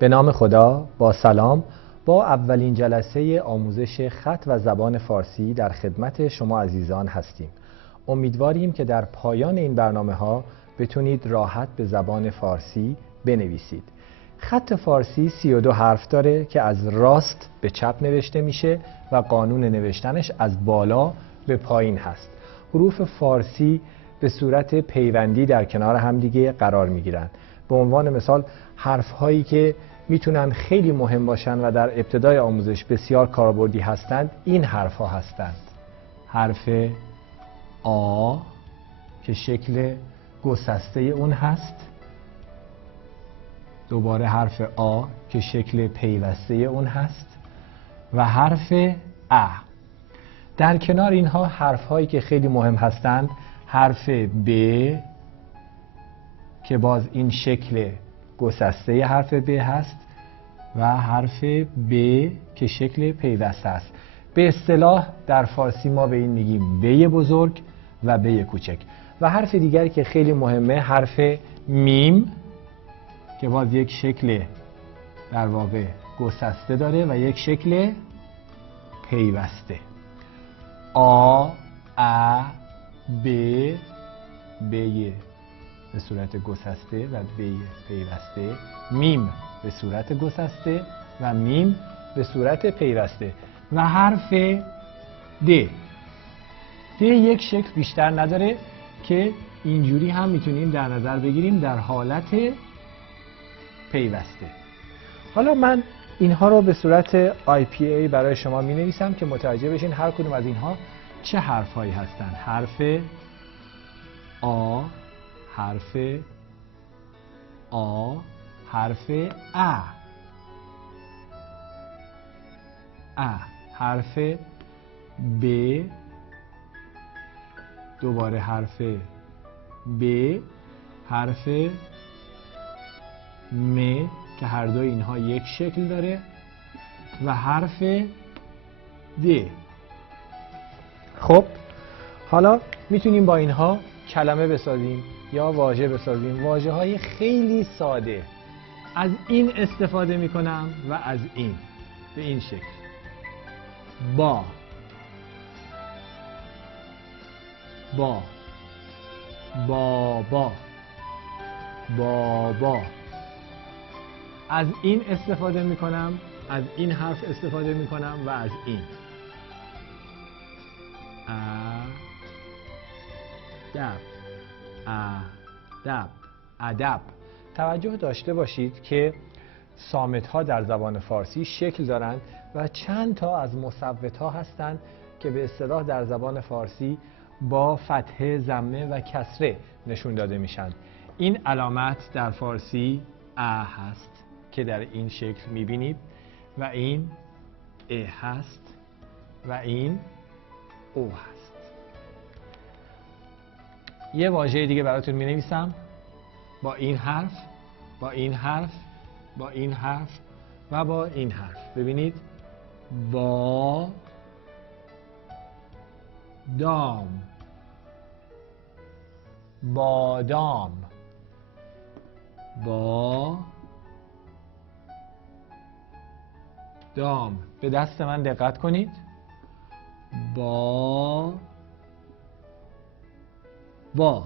به نام خدا، با سلام، با اولین جلسه آموزش خط و زبان فارسی در خدمت شما عزیزان هستیم. امیدواریم که در پایان این برنامه ها بتونید راحت به زبان فارسی بنویسید. خط فارسی 32 حرف داره که از راست به چپ نوشته میشه و قانون نوشتنش از بالا به پایین هست. حروف فارسی به صورت پیوندی در کنار همدیگه قرار میگیرن. به عنوان مثال حرف هایی که میتونن خیلی مهم باشن و در ابتدای آموزش بسیار کاربردی هستند این حرف ها هستند. حرف آ که شکل گسسته اون هست، دوباره حرف آ که شکل پیوسته اون هست و حرف ا. در کنار اینها حرف هایی که خیلی مهم هستند، حرف ب که باز این شکل گسسته حرف ب هست و حرف ب که شکل پیوسته است. به اصطلاح در فارسی ما به این میگیم ب بزرگ و ب کوچک. و حرف دیگری که خیلی مهمه حرف میم که باز یک شکل در واقع گسسته داره و یک شکل پیوسته. آ، ا، ب، ب به صورت گسسته و ب پیوسته، میم به صورت گسسته و میم به صورت پیوسته و حرف د. د یک شکل بیشتر نداره که اینجوری هم میتونیم در نظر بگیریم در حالت پیوسته. حالا من اینها رو به صورت IPA برای شما می نویسم که متوجه بشین هر کدوم از اینها چه حرف هایی هستند. حرف آ، حرف آ، حرف ا، حرف ب، دوباره حرف ب، حرف م که هر دو اینها یک شکل داره و حرف د. خب حالا میتونیم با اینها کلمه بسازیم یا واژه بسازیم. واژه های خیلی ساده. از این استفاده میکنم و از این به این شکل. با، با، بابا، بابا. از این استفاده میکنم، از این حرف استفاده میکنم و از این. ادب، ادب، ادب. توجه داشته باشید که صامت ها در زبان فارسی شکل دارند و چند تا از مصوت ها هستند که به اصطلاح در زبان فارسی با فتحه، ضمه و کسره نشون داده میشن. این علامت در فارسی ا هست که در این شکل میبینید و این ا هست و این او هست. یه واژه دیگه براتون می نویسم با این حرف، با این حرف، با این حرف و با این حرف. ببینید با دام، بادام، با دام. به دست من دقت کنید. با